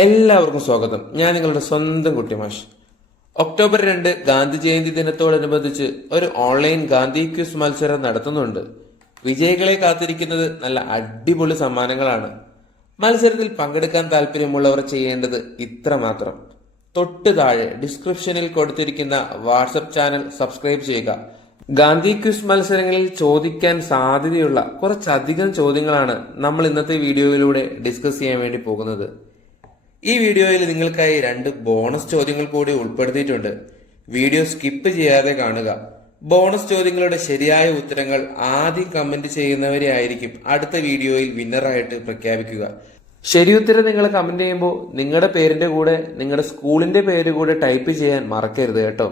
എല്ലാവർക്കും സ്വാഗതം. ഞാൻ നിങ്ങളുടെ സ്വന്തം കുട്ടിമാഷ്. ഒക്ടോബർ 2 ഗാന്ധി ജയന്തി ദിനത്തോടനുബന്ധിച്ച് ഒരു ഓൺലൈൻ ഗാന്ധി ക്വിസ് മത്സരം നടത്തുന്നുണ്ട്. വിജയികളെ കാത്തിരിക്കുന്നത് നല്ല അടിപൊളി സമ്മാനങ്ങളാണ്. മത്സരത്തിൽ പങ്കെടുക്കാൻ താല്പര്യമുള്ളവർ ചെയ്യേണ്ടത് ഇത്രമാത്രം: തൊട്ട് താഴെ ഡിസ്ക്രിപ്ഷനിൽ കൊടുത്തിരിക്കുന്ന വാട്സപ്പ് ചാനൽ സബ്സ്ക്രൈബ് ചെയ്യുക. ഗാന്ധി ക്വിസ് മത്സരങ്ങളിൽ ചോദിക്കാൻ സാധ്യതയുള്ള കുറച്ചധികം ചോദ്യങ്ങളാണ് നമ്മൾ ഇന്നത്തെ വീഡിയോയിലൂടെ ഡിസ്കസ് ചെയ്യാൻ വേണ്ടി പോകുന്നത്. ഈ വീഡിയോയിൽ നിങ്ങൾക്കായി 2 ബോണസ് ചോദ്യങ്ങൾ കൂടി ഉൾപ്പെടുത്തിയിട്ടുണ്ട്. വീഡിയോ സ്കിപ്പ് ചെയ്യാതെ കാണുക. ബോണസ് ചോദ്യങ്ങളുടെ ശരിയായ ഉത്തരങ്ങൾ ആദ്യം കമന്റ് ചെയ്യുന്നവരെ ആയിരിക്കും അടുത്ത വീഡിയോയിൽ വിന്നറായിട്ട് പ്രഖ്യാപിക്കുക. ശരി ഉത്തരം നിങ്ങൾ കമന്റ് ചെയ്യുമ്പോൾ നിങ്ങളുടെ പേരിന്റെ കൂടെ നിങ്ങളുടെ സ്കൂളിന്റെ പേര് കൂടെ ടൈപ്പ് ചെയ്യാൻ മറക്കരുത് കേട്ടോ.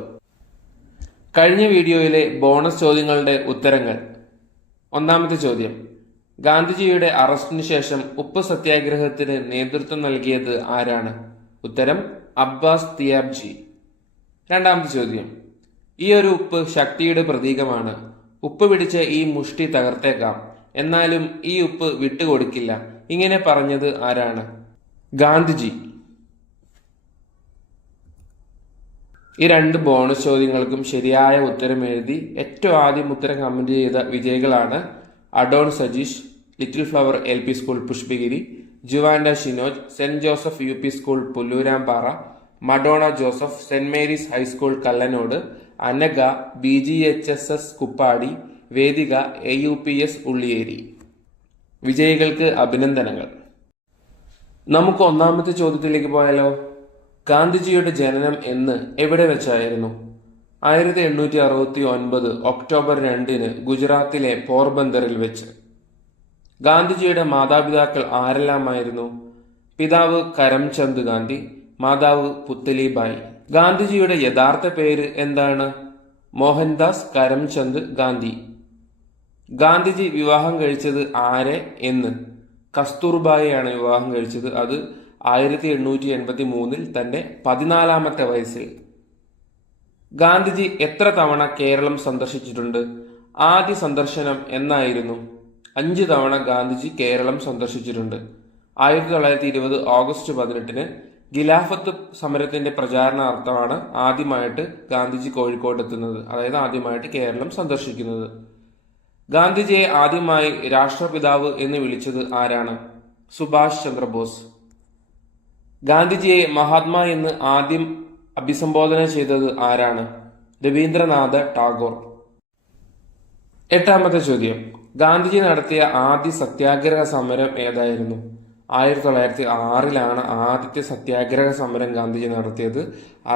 കഴിഞ്ഞ വീഡിയോയിലെ ബോണസ് ചോദ്യങ്ങളുടെ ഉത്തരങ്ങൾ: ഒന്നാമത്തെ ചോദ്യം, ഗാന്ധിജിയുടെ അറസ്റ്റിന് ശേഷം ഉപ്പ് സത്യാഗ്രഹത്തിന് നേതൃത്വം നൽകിയത് ആരാണ്? ഉത്തരം അബ്ബാസ് തിയാബ്ജി. രണ്ടാമത്തെ ചോദ്യം, ഈ ഒരു ഉപ്പ് ശക്തിയുടെ പ്രതീകമാണ്. ഉപ്പ് പിടിച്ച് ഈ മുഷ്ടി തകർത്തേക്കാം, എന്നാലും ഈ ഉപ്പ് വിട്ടുകൊടുക്കില്ല. ഇങ്ങനെ പറഞ്ഞത് ആരാണ്? ഗാന്ധിജി. ഈ 2 ബോണസ് ചോദ്യങ്ങൾക്കും ശരിയായ ഉത്തരം എഴുതി ഏറ്റവും ആദ്യം ഉത്തരം കമന്റ് ചെയ്ത വിജയികളാണ് Adon Sajeesh, little flower LP school Pushpagiri, Juanda Shinoj, saint Joseph UP school Pullurampara, Madonna Joseph, saint Mary's high school Kallanode, Anagha BGHSS Kuppadi, Vedika AUPS Ulliyeri. വിജയികൾക്ക് അഭിനന്ദനങ്ങൾ. നമുക്ക് ഒന്നാമത്തെ ചോദ്യത്തിലേക്ക് പോയാലോ. ഗാന്ധിജിയുടെ ജനനം എന്ന് എവിടെ വെച്ചായിരുന്നു? 1869 ഒക്ടോബർ 2 ഗുജറാത്തിലെ പോർബന്ദറിൽ വെച്ച്. ഗാന്ധിജിയുടെ മാതാപിതാക്കൾ ആരെല്ലാമായിരുന്നു? പിതാവ് കരംചന്ദ് ഗാന്ധി, മാതാവ് പുത്തലിബായി. ഗാന്ധിജിയുടെ യഥാർത്ഥ പേര് എന്താണ്? മോഹൻദാസ് കരംചന്ദ് ഗാന്ധി. ഗാന്ധിജി വിവാഹം കഴിച്ചത് ആരെ എന്ന്? കസ്തൂർബായെയാണ് വിവാഹം കഴിച്ചത്. അത് 1883 തന്റെ 14ാമത്തെ വയസ്സിൽ. ഗാന്ധിജി എത്ര തവണ കേരളം സന്ദർശിച്ചിട്ടുണ്ട്? ആദ്യ സന്ദർശനം എന്നായിരുന്നു? 5 തവണ ഗാന്ധിജി കേരളം സന്ദർശിച്ചിട്ടുണ്ട്. 1920 ഓഗസ്റ്റ് 18 ഖിലാഫത്ത് സമരത്തിന്റെ പ്രചാരണാർത്ഥമാണ് ആദ്യമായിട്ട് ഗാന്ധിജി കോഴിക്കോട് എത്തുന്നത്, അതായത് ആദ്യമായിട്ട് കേരളം സന്ദർശിക്കുന്നത്. ഗാന്ധിജിയെ ആദ്യമായി രാഷ്ട്രപിതാവ് എന്ന് വിളിച്ചത് ആരാണ്? സുഭാഷ് ചന്ദ്രബോസ്. ഗാന്ധിജിയെ മഹാത്മാ എന്ന് ആദ്യം അഭിസംബോധന ചെയ്തത് ആരാണ്? രവീന്ദ്രനാഥ ടാഗോർ. എട്ടാമത്തെ ചോദ്യം, ഗാന്ധിജി നടത്തിയ ആദ്യ സത്യാഗ്രഹ സമരം ഏതായിരുന്നു? 1906 ആദ്യത്തെ സത്യാഗ്രഹ സമരം ഗാന്ധിജി നടത്തിയത്.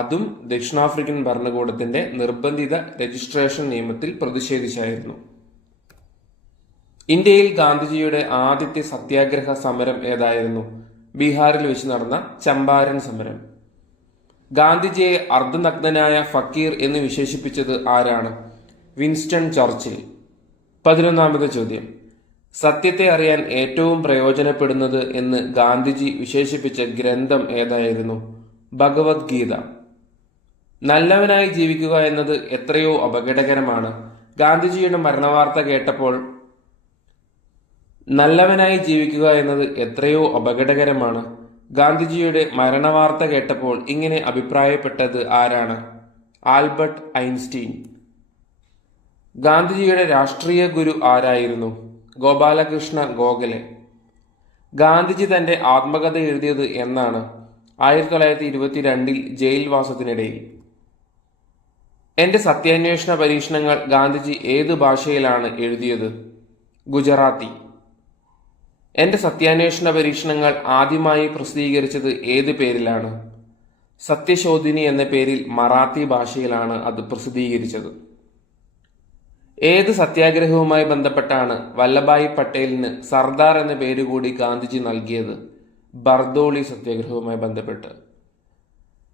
അതും ദക്ഷിണാഫ്രിക്കൻ ഭരണകൂടത്തിന്റെ നിർബന്ധിത രജിസ്ട്രേഷൻ നിയമത്തിൽ പ്രതിഷേധിച്ചായിരുന്നു. ഇന്ത്യയിൽ ഗാന്ധിജിയുടെ ആദ്യത്തെ സത്യാഗ്രഹ സമരം ഏതായിരുന്നു? ബീഹാറിൽ വെച്ച് നടന്ന ചമ്പാരൻ സമരം. ഗാന്ധിജിയെ അർദ്ധനഗ്നനായ ഫക്കീർ എന്ന് വിശേഷിപ്പിച്ചത് ആരാണ്? Winston Churchill. 11ാമത്തെ ചോദ്യം, സത്യത്തെ അറിയാൻ ഏറ്റവും പ്രയോജനപ്പെടുന്നത് എന്ന് ഗാന്ധിജി വിശേഷിപ്പിച്ച ഗ്രന്ഥം ഏതായിരുന്നു? ഭഗവത്ഗീത. നല്ലവനായി ജീവിക്കുക എന്നത് എത്രയോ അപകടകരമാണ്. ഗാന്ധിജിയുടെ മരണവാർത്ത കേട്ടപ്പോൾ നല്ലവനായി ജീവിക്കുക എന്നത് എത്രയോ അപകടകരമാണ്. ഗാന്ധിജിയുടെ മരണവാർത്ത കേട്ടപ്പോൾ ഇങ്ങനെ അഭിപ്രായപ്പെട്ടത് ആരാണ്? Albert Einstein. ഗാന്ധിജിയുടെ രാഷ്ട്രീയ ഗുരു ആരായിരുന്നു? ഗോപാലകൃഷ്ണ ഗോഖലെ. ഗാന്ധിജി തന്റെ ആത്മകഥ എഴുതിയത് എന്നാണ്? 1922 ജയിൽവാസത്തിനിടയിൽ. എന്റെ സത്യാന്വേഷണ പരീക്ഷണങ്ങൾ ഗാന്ധിജി ഏത് ഭാഷയിലാണ് എഴുതിയത്? ഗുജറാത്തി. എന്റെ സത്യാന്വേഷണ പരീക്ഷണങ്ങൾ ആദ്യമായി പ്രസിദ്ധീകരിച്ചത് ഏത് പേരിലാണ്? സത്യശോധിനി എന്ന പേരിൽ മറാത്തി ഭാഷയിലാണ് അത് പ്രസിദ്ധീകരിച്ചത്. ഏത് സത്യാഗ്രഹവുമായി ബന്ധപ്പെട്ടാണ് വല്ലഭായ് പട്ടേലിന് സർദാർ എന്ന പേരുകൂടി ഗാന്ധിജി നൽകിയത്? ബർദോളി സത്യാഗ്രഹവുമായി ബന്ധപ്പെട്ട്.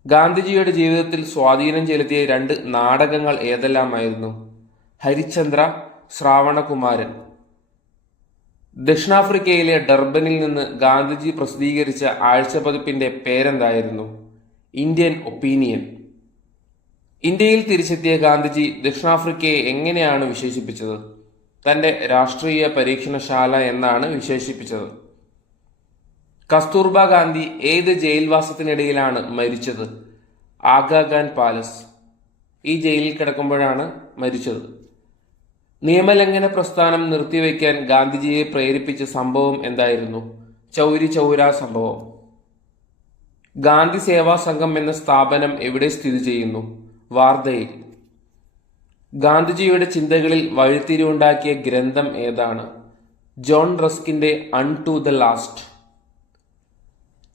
ഗാന്ധിജിയുടെ ജീവിതത്തിൽ സ്വാധീനം ചെലുത്തിയ 2 നാടകങ്ങൾ ഏതെല്ലാമായിരുന്നു? ഹരിശ്ചന്ദ്ര, ശ്രാവണകുമാരൻ. ദക്ഷിണാഫ്രിക്കയിലെ ഡർബനിൽ നിന്ന് ഗാന്ധിജി പ്രസിദ്ധീകരിച്ച ആഴ്ചപ്പതിപ്പിന്റെ പേരെന്തായിരുന്നു? Indian opinion. ഇന്ത്യയിൽ തിരിച്ചെത്തിയ ഗാന്ധിജി ദക്ഷിണാഫ്രിക്കയെ എങ്ങനെയാണ് വിശേഷിപ്പിച്ചത്? തന്റെ രാഷ്ട്രീയ പരീക്ഷണശാല എന്നാണ് വിശേഷിപ്പിച്ചത്. കസ്തൂർബ ഗാന്ധി ഏത് ജയിൽവാസത്തിനിടയിലാണ് മരിച്ചത്? ആഗാഖാൻ പാലസ്. ഈ ജയിലിൽ കിടക്കുമ്പോഴാണ് മരിച്ചത്. നിയമലംഘന പ്രസ്ഥാനം നിർത്തിവെക്കാൻ ഗാന്ധിജിയെ പ്രേരിപ്പിച്ച സംഭവം എന്തായിരുന്നു? ചൗരി ചൗര സംഭവം. ഗാന്ധി സേവാ സംഘം എന്ന സ്ഥാപനം എവിടെ സ്ഥിതി ചെയ്യുന്നു? വാർധയിൽ. ഗാന്ധിജിയുടെ ചിന്തകളിൽ വഴിത്തിരിവുണ്ടാക്കിയ ഗ്രന്ഥം ഏതാണ്? ജോൺ റസ്കിന്റെ അൺ ടു ദ ലാസ്റ്റ്.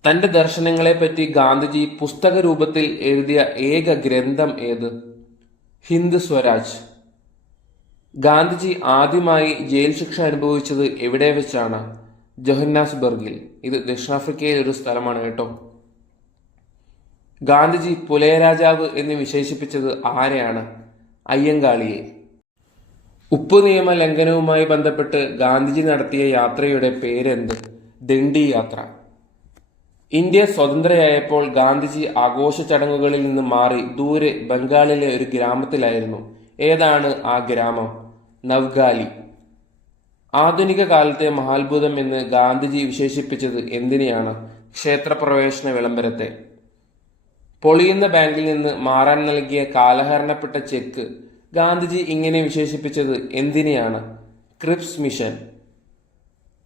തന്റെ ദർശനങ്ങളെപ്പറ്റി ഗാന്ധിജി പുസ്തക രൂപത്തിൽ എഴുതിയ ഏക ഗ്രന്ഥം ഏത്? ഹിന്ദ് സ്വരാജ്. ഗാന്ധിജി ആദ്യമായി ജയിൽ ശിക്ഷ അനുഭവിച്ചത് എവിടെ വെച്ചാണ്? ജോഹന്നാസ്ബർഗിൽ. ഇത് ദക്ഷിണാഫ്രിക്കയിലെ ഒരു സ്ഥലമാണ് കേട്ടോ. ഗാന്ധിജി പുലയ രാജാവ് എന്ന് വിശേഷിപ്പിച്ചത് ആരെയാണ്? അയ്യങ്കാളിയെ. ഉപ്പു നിയമ ലംഘനവുമായി ബന്ധപ്പെട്ട് ഗാന്ധിജി നടത്തിയ യാത്രയുടെ പേരെന്ത്? ദണ്ഡി യാത്ര. ഇന്ത്യ സ്വതന്ത്രയായപ്പോൾ ഗാന്ധിജി ആഘോഷ ചടങ്ങുകളിൽ നിന്ന് മാറി ദൂരെ ബംഗാളിലെ ഒരു ഗ്രാമത്തിലായിരുന്നു. ഏതാണ് ആ ഗ്രാമം? നവ്ഗാലി. ആധുനിക കാലത്തെ മഹാത്ഭുതം എന്ന് ഗാന്ധിജി വിശേഷിപ്പിച്ചത് എന്തിനെയാണ്? ക്ഷേത്രപ്രവേശന വിളംബരത്തെ. പൊളിയുന്ന ബാങ്കിൽ നിന്ന് മാറാൻ നൽകിയ കാലഹരണപ്പെട്ട ചെക്ക് ഗാന്ധിജി ഇങ്ങനെ വിശേഷിപ്പിച്ചത് എന്തിനെയാണ്? Cripps mission.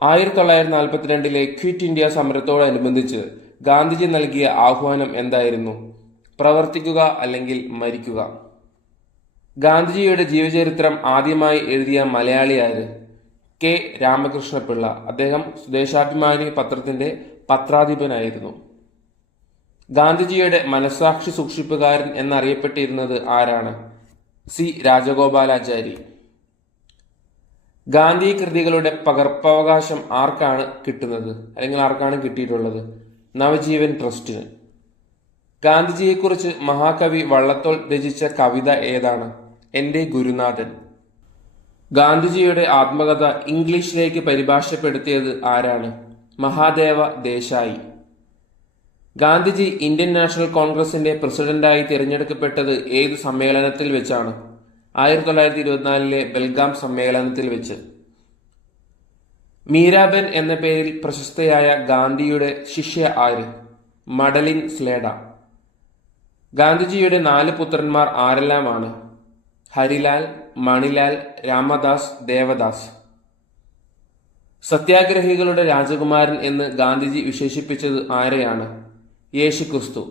1942 ക്വിറ്റ് ഇന്ത്യ സമരത്തോടനുബന്ധിച്ച് ഗാന്ധിജി നൽകിയ ആഹ്വാനം എന്തായിരുന്നു? പ്രവർത്തിക്കുക അല്ലെങ്കിൽ മരിക്കുക. ഗാന്ധിജിയുടെ ജീവചരിത്രം ആദ്യമായി എഴുതിയ മലയാളി ആര്? കെ രാമകൃഷ്ണപിള്ള. അദ്ദേഹം സ്വദേശാഭിമാനി പത്രത്തിന്റെ പത്രാധിപനായിരുന്നു. ഗാന്ധിജിയുടെ മനസാക്ഷി സൂക്ഷിപ്പുകാരൻ എന്നറിയപ്പെട്ടിരുന്നത് ആരാണ്? സി രാജഗോപാലാചാരി. ഗാന്ധി കൃതികളുടെ പകർപ്പവകാശം ആർക്കാണ് കിട്ടുന്നത്, അല്ലെങ്കിൽ ആർക്കാണ് കിട്ടിയിട്ടുള്ളത്? നവജീവൻ ട്രസ്റ്റിന്. ഗാന്ധിജിയെക്കുറിച്ച് മഹാകവി വള്ളത്തോൾ രചിച്ച കവിത ഏതാണ്? എന്റെ ഗുരുനാഥൻ. ഗാന്ധിജിയുടെ ആത്മകഥ ഇംഗ്ലീഷിലേക്ക് പരിഭാഷപ്പെടുത്തിയത് ആരാണ്? മഹാദേവ ദേശായി. ഗാന്ധിജി ഇന്ത്യൻ നാഷണൽ കോൺഗ്രസിന്റെ പ്രസിഡന്റായി തിരഞ്ഞെടുക്കപ്പെട്ടത് ഏത് സമ്മേളനത്തിൽ വെച്ചാണ്? 1924 ബെൽഗാം സമ്മേളനത്തിൽ വെച്ച്. മീരാബെൻ എന്ന പേരിൽ പ്രശസ്തയായ ഗാന്ധിയുടെ ശിഷ്യ ആര്? മഡലിൻ സ്ലേഡ. ഗാന്ധിജിയുടെ 4 പുത്രന്മാർ ആരെല്ലാമാണ്? ഹരിലാൽ, മണിലാൽ, രാമദാസ്, ദേവദാസ്. സത്യാഗ്രഹികളുടെ രാജകുമാരൻ എന്ന് ഗാന്ധിജി വിശേഷിപ്പിച്ചത് ആരെയാണ്? യേശുക്രിസ്തു.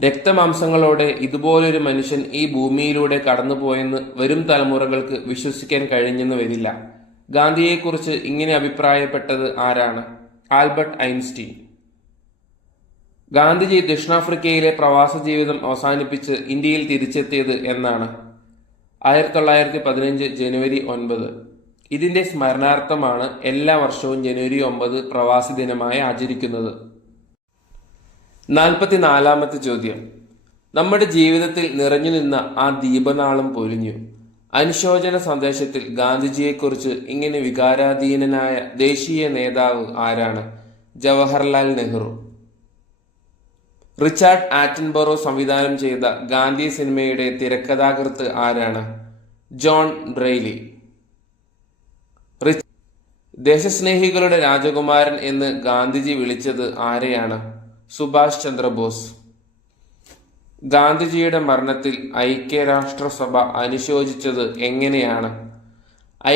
രക്തമാംസങ്ങളോടെ ഇതുപോലൊരു മനുഷ്യൻ ഈ ഭൂമിയിലൂടെ കടന്നുപോയെന്ന് വരും തലമുറകൾക്ക് വിശ്വസിക്കാൻ കഴിഞ്ഞെന്ന് വരില്ല. ഗാന്ധിയെക്കുറിച്ച് ഇങ്ങനെ അഭിപ്രായപ്പെട്ടത് ആരാണ്? Albert Einstein. ഗാന്ധിജി ദക്ഷിണാഫ്രിക്കയിലെ പ്രവാസ ജീവിതം അവസാനിപ്പിച്ച് ഇന്ത്യയിൽ തിരിച്ചെത്തിയത് എന്നാണ്? 1915 ജനുവരി 9. ഇതിന്റെ സ്മരണാർത്ഥമാണ് എല്ലാ വർഷവും ജനുവരി 9 പ്രവാസി ദിനമായി ആചരിക്കുന്നത്. 44-ാമത്തെ ചോദ്യം. നമ്മുടെ ജീവിതത്തിൽ നിറഞ്ഞു നിന്ന ആ ദീപനാളം പൊലിഞ്ഞു. അനുശോചന സന്ദേശത്തിൽ ഗാന്ധിജിയെക്കുറിച്ച് ഇങ്ങനെ വികാരാധീനനായ ദേശീയ നേതാവ് ആരാണ്? ജവഹർലാൽ നെഹ്റു. റിച്ചാർഡ് ആറ്റൻബറോ സംവിധാനം ചെയ്ത ഗാന്ധി സിനിമയുടെ തിരക്കഥാകൃത്ത് ആരാണ്? John Braille. ദേശസ്നേഹികളുടെ രാജകുമാരൻ എന്ന് ഗാന്ധിജി വിളിച്ചത് ആരെയാണ്? സുഭാഷ് ചന്ദ്രബോസ്. ഗാന്ധിജിയുടെ മരണത്തിൽ ഐക്യരാഷ്ട്രസഭ അനുശോചിച്ചത് എങ്ങനെയാണ്?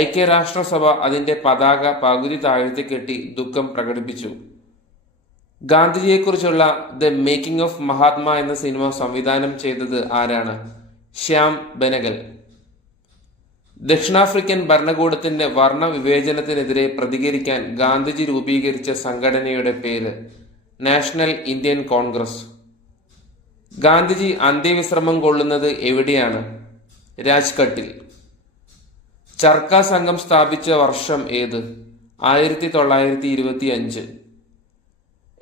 ഐക്യരാഷ്ട്രസഭ അതിന്റെ പതാക പകുതി താഴ്ത്തിക്കെട്ടി ദുഃഖം പ്രകടിപ്പിച്ചു. ഗാന്ധിജിയെക്കുറിച്ചുള്ള ദ മേക്കിംഗ് ഓഫ് മഹാത്മാ എന്ന സിനിമ സംവിധാനം ചെയ്തത് ആരാണ്? ശ്യാം ബെനഗൽ. ദക്ഷിണാഫ്രിക്കൻ ഭരണകൂടത്തിന്റെ വർണ്ണ വിവേചനത്തിനെതിരെ പ്രതികരിക്കാൻ ഗാന്ധിജി രൂപീകരിച്ച സംഘടനയുടെ പേര്? National Indian Congress. ഗാന്ധിജി അന്ത്യവിശ്രമം കൊള്ളുന്നത് എവിടെയാണ്? രാജ്ഘട്ടിൽ. ചർക്ക സംഘം സ്ഥാപിച്ച വർഷം ഏത്? 1925.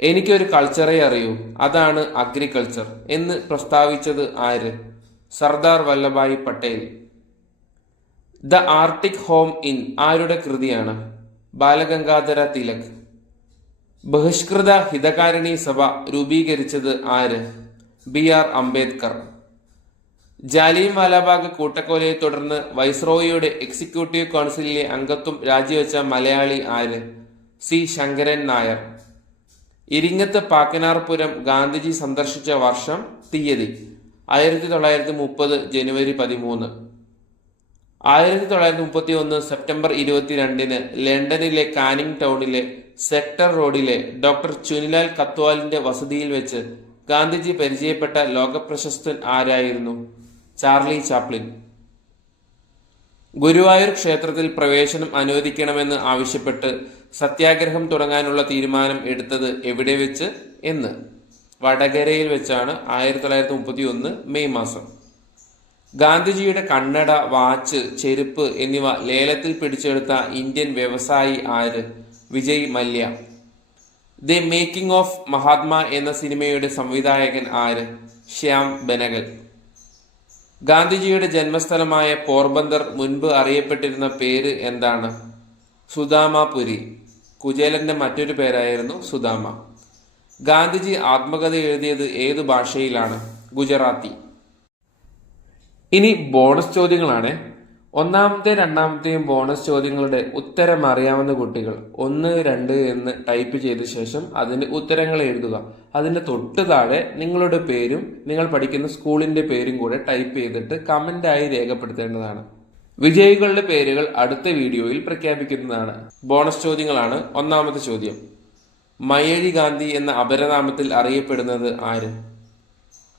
എനിക്കൊരു കൾച്ചറേ അറിയൂ, അതാണ് അഗ്രികൾച്ചർ എന്ന് പ്രസ്താവിച്ചത് ആര്? Sardar Vallabhbhai Patel. The Arctic home in ആരുടെ കൃതിയാണ്? ബാലഗംഗാധര തിലക്. ബഹിഷ്കൃത ഹിതകാരിണി സഭ രൂപീകരിച്ചത് ആര്? B R Ambedkar. ജാലിയൻ വാലാബാഗ് കൂട്ടക്കൊലയെ തുടർന്ന് വൈസ്രോയിയുടെ എക്സിക്യൂട്ടീവ് കൗൺസിലിലെ അംഗത്വം രാജിവെച്ച മലയാളി ആര്? സി ശങ്കരൻ നായർ. ഇരിങ്ങത്ത് പാക്കനാർപുരം ഗാന്ധിജി സന്ദർശിച്ച വർഷം, തീയതി 1930 ജനുവരി 13. 1931 സെപ്റ്റംബർ 22 ലണ്ടനിലെ കാനിങ് ടൗണിലെ സെക്ടർ റോഡിലെ ഡോക്ടർ ചുനിലാൽ കത്വാലിന്റെ വസതിയിൽ വെച്ച് ഗാന്ധിജി പരിചയപ്പെട്ട ലോകപ്രശസ്തൻ ആരായിരുന്നു? Charlie Chaplin. ഗുരുവായൂർ ക്ഷേത്രത്തിൽ പ്രവേശനം അനുവദിക്കണമെന്ന് ആവശ്യപ്പെട്ട് സത്യാഗ്രഹം തുടങ്ങാനുള്ള തീരുമാനം എടുത്തത് എവിടെ വെച്ച്, എന്ന്? വടകരയിൽ വെച്ചാണ് 1931 മെയ് മാസം. ഗാന്ധിജിയുടെ കണ്ണട, വാച്ച്, ചെരുപ്പ് എന്നിവ ലേലത്തിൽ പിടിച്ചെടുത്ത ഇന്ത്യൻ വ്യവസായി ആര്? Vijay Mallya. The making of Mahatma എന്ന സിനിമയുടെ സംവിധായകൻ ആര്? ശ്യാം ബെനഗൽ. ഗാന്ധിജിയുടെ ജന്മസ്ഥലമായ പോർബന്ദർ മുൻപ് അറിയപ്പെട്ടിരുന്ന പേര് എന്താണ്? സുദാമാപുരി. കുചേലന്റെ മറ്റൊരു പേരായിരുന്നു സുദാമ. ഗാന്ധിജി ആത്മകഥ എഴുതിയത് ഏതു ഭാഷയിലാണ്? ഗുജറാത്തി. ഇനി ബോണസ് ചോദ്യങ്ങളാണ്. ഒന്നാമത്തെ രണ്ടാമത്തെയും ബോണസ് ചോദ്യങ്ങളുടെ ഉത്തരം അറിയാവുന്ന കുട്ടികൾ 1, 2 എന്ന് ടൈപ്പ് ചെയ്ത ശേഷം അതിന്റെ ഉത്തരങ്ങൾ എഴുതുക. അതിന്റെ തൊട്ട് താഴെ നിങ്ങളുടെ പേരും നിങ്ങൾ പഠിക്കുന്ന സ്കൂളിന്റെ പേരും കൂടെ ടൈപ്പ് ചെയ്തിട്ട് കമന്റായി രേഖപ്പെടുത്തേണ്ടതാണ്. വിജയികളുടെ പേരുകൾ അടുത്ത വീഡിയോയിൽ പ്രഖ്യാപിക്കുന്നതാണ്. ബോണസ് ചോദ്യങ്ങളാണ്. ഒന്നാമത്തെ ചോദ്യം, മയ്യഴി ഗാന്ധി എന്ന അപരനാമത്തിൽ അറിയപ്പെടുന്നത് ആര്?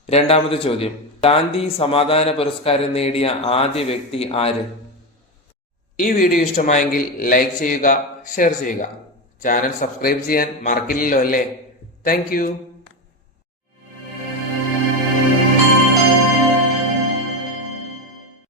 രണ്ടാമത്തെ ചോദ്യം, ഗാന്ധി സമാധാന പുരസ്കാരം നേടിയ ആദ്യ വ്യക്തി ആര്? ഈ വീഡിയോ ഇഷ്ടമായെങ്കിൽ ലൈക്ക് ചെയ്യുക, ഷെയർ ചെയ്യുക. ചാനൽ സബ്സ്ക്രൈബ് ചെയ്യാൻ മറക്കില്ലല്ലോ അല്ലേ? താങ്ക്